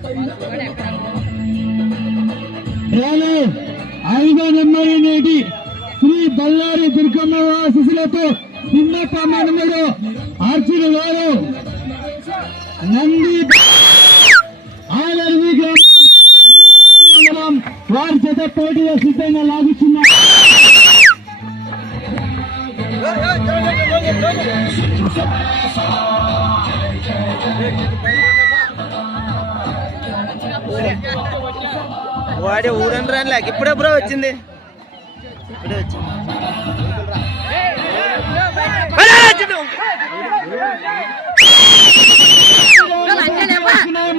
5వ నెంబర్ నేటి శ్రీ బళ్ళారి దుర్గమ్మ ఆశీస్సులతో చిన్నప్ప మనముడు అర్జున గారు నంది ఆలర్వి గ్రామం వారి చేత పోటీలో సిద్ధంగా లాగుతున్నారు. వాడి ఊరని రాని లేక ఇప్పుడెప్పుడో వచ్చింది. ఇప్పుడే వచ్చింది.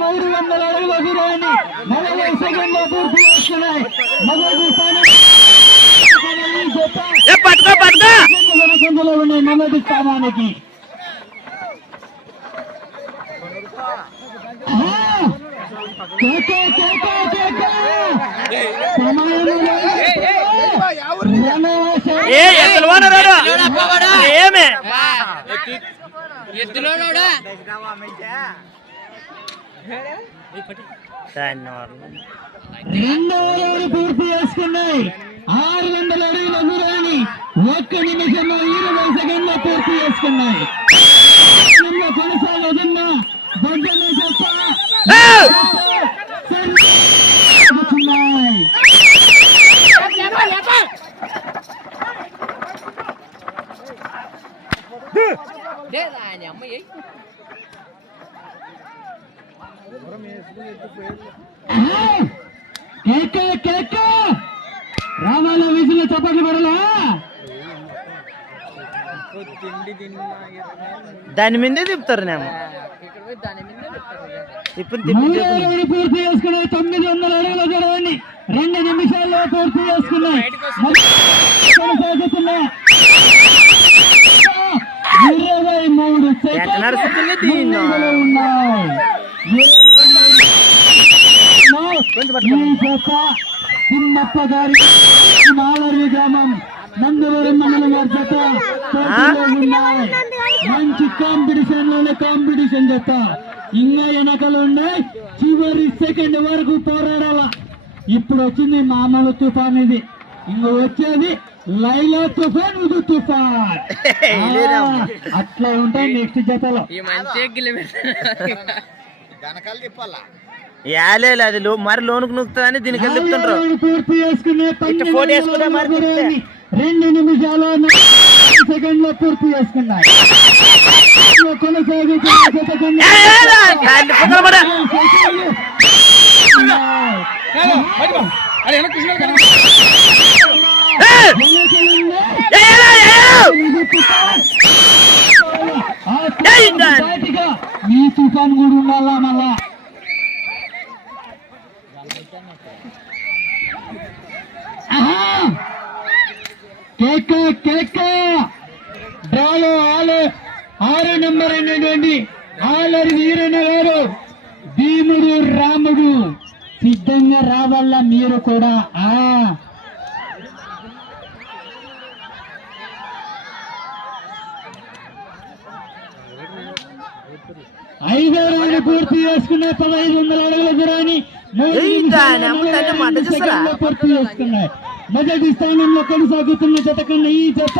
300 అడుగుల దూరాన్ని 40 సెకండ్ల పూర్తి చేస్తున్నాయి. మొదటి స్థానానికి రెండవ రౌండ్ పూర్తి చేసుకున్నాయి. 600 అడుగుల దూరాన్ని 1 నిమిషంలో 20 సెకండ్ల పూర్తి చేసుకున్నాయి. కొనసాగుతున్న రావాల వీసులో చప్పట్లు పడలా. దాని మీదే తిప్పుతారు నేను పూర్తి చేసుకున్నాయి. 900 అడుగుల దూరాన్ని 2 నిమిషాల్లో పూర్తి చేసుకున్నాయి. కొనసాగుతున్నా 23 సెకండ్లు ఉన్నాయి. చిన్నప్ప గారి మాలర్వి గ్రామం నందవరం మండలం గారి జత ఉన్నాయి. మంచి కాంపిటీషన్ జత ఇంకా వెనకలు ఉన్నాయి. చివరి సెకండ్ వరకు పోరాడాల. ఇప్పుడు వచ్చింది మామూలు తుఫాన్, ఇది ఇంక వచ్చేది లైలా తుఫాన్, ఉదు తుఫాన్. అట్లా ఉంటాయి నెక్స్ట్ జతలో. యాలేదు అది మరి లోనుకు నొక్కుతుందని దీనికి తిప్పుతుంటారు. పూర్తి చేసుకునే ఫోటో వేసుకుంటే మరి 2 నిమిషాలు 40 సెకండ్లో పూర్తి చేసుకున్నాయి. ఈ తుఫాన్ కూడా ఉండాలా మళ్ళా. డ్రాలో 6 నెంబర్ అయినటువంటి ఆలరి వీరన్న గారు భీముడు రాముడు సిద్ధంగా రావాల. మీరు కూడా 5వ రౌండ్ పూర్తి చేసుకున్న 1500 అడుగుల దూరాన్ని 3 సెకండ్లో పూర్తి చేసుకున్నాయి. మొదటి స్థానంలో కొనసాగుతున్న జత కన్నా ఈ జత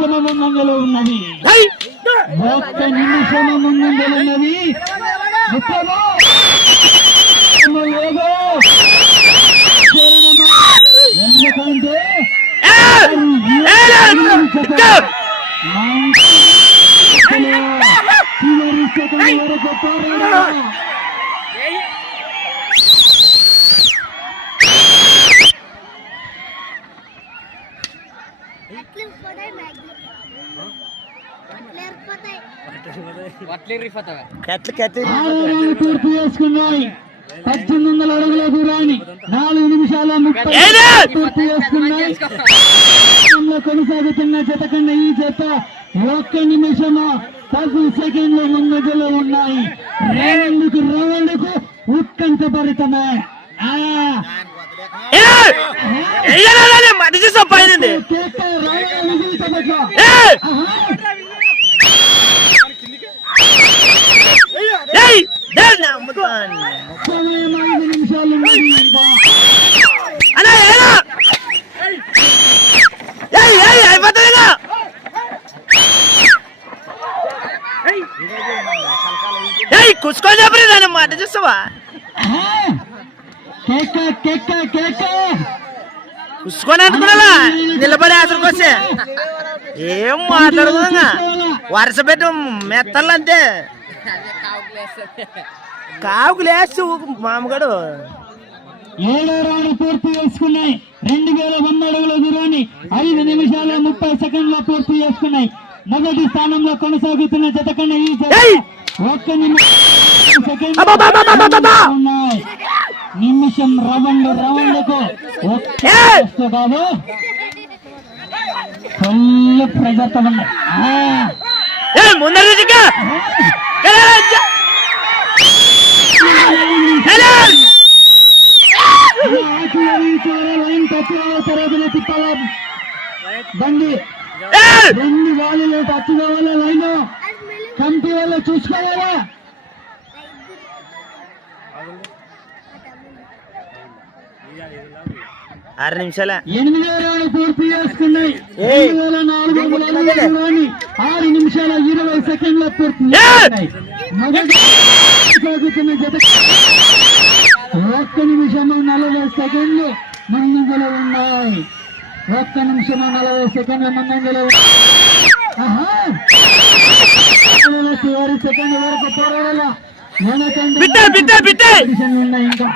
ముందంజలో ఉన్నది. 1 నిమిషం ముందంజలో ఉన్నది. ఎందుకంటే చివరి సెకండ్ వరకు పోరాడాలి. పూర్తి చేసుకున్నాయి. 1800 అడుగుల దూరాన్ని 4 నిమిషాల 30 పూర్తి చేసుకున్నాయి. కొనసాగుతున్న జత కన్నా ఈ జత 1 నిమిషం 10 సెకండ్ల ముందులో ఉన్నాయి. రౌండ్కు ఉత్కంఠభరితమే. మాట చూస్తావా? కేక కేక కేక చూసుకొని అనుకున్నా నిలబడి ఆసరికి వస్తే ఏం మాట్లాడుతుందా? వరుస పెట్టి మెత్తలు అంతే. కావుకు లేస్తూ మామగాడు 7వ రౌండ్ పూర్తి చేసుకున్నాయి. 2100 అడుగుల దూరాన్ని 5 నిమిషాల 30 సెకండ్ల పూర్తి చేసుకున్నాయి. మొదటి స్థానంలో కొనసాగుతున్న జత కన్నా ఈ జత 1 నిమిషం రౌండ్కు కాదు ఫుల్ ప్రెజర్ తో ఉన్నాయి. లైన్ తక్కువ తిప్పాల బండి 2 గాలిలో టచ్ కావాలా? లైన్ కంపి వల్ల చూసుకోవాలా? ఆరు నిమిషాల 8వ రౌండ్ పూర్తి చేసుకున్నాయి. 6 నిమిషాల 20 సెకండ్ల పూర్తి చేసుకున్నాయి. మొదటి సాగుతున్న జత 1 నిమిషము 40 సెకండ్లు ముందంజలో ఉన్నాయి. 1 నిమిషము 40 సెకండ్ల ముందంజలో చివరి సెకండ్ వరకు పోరాడాల. ఉన్నాయి ఇంకా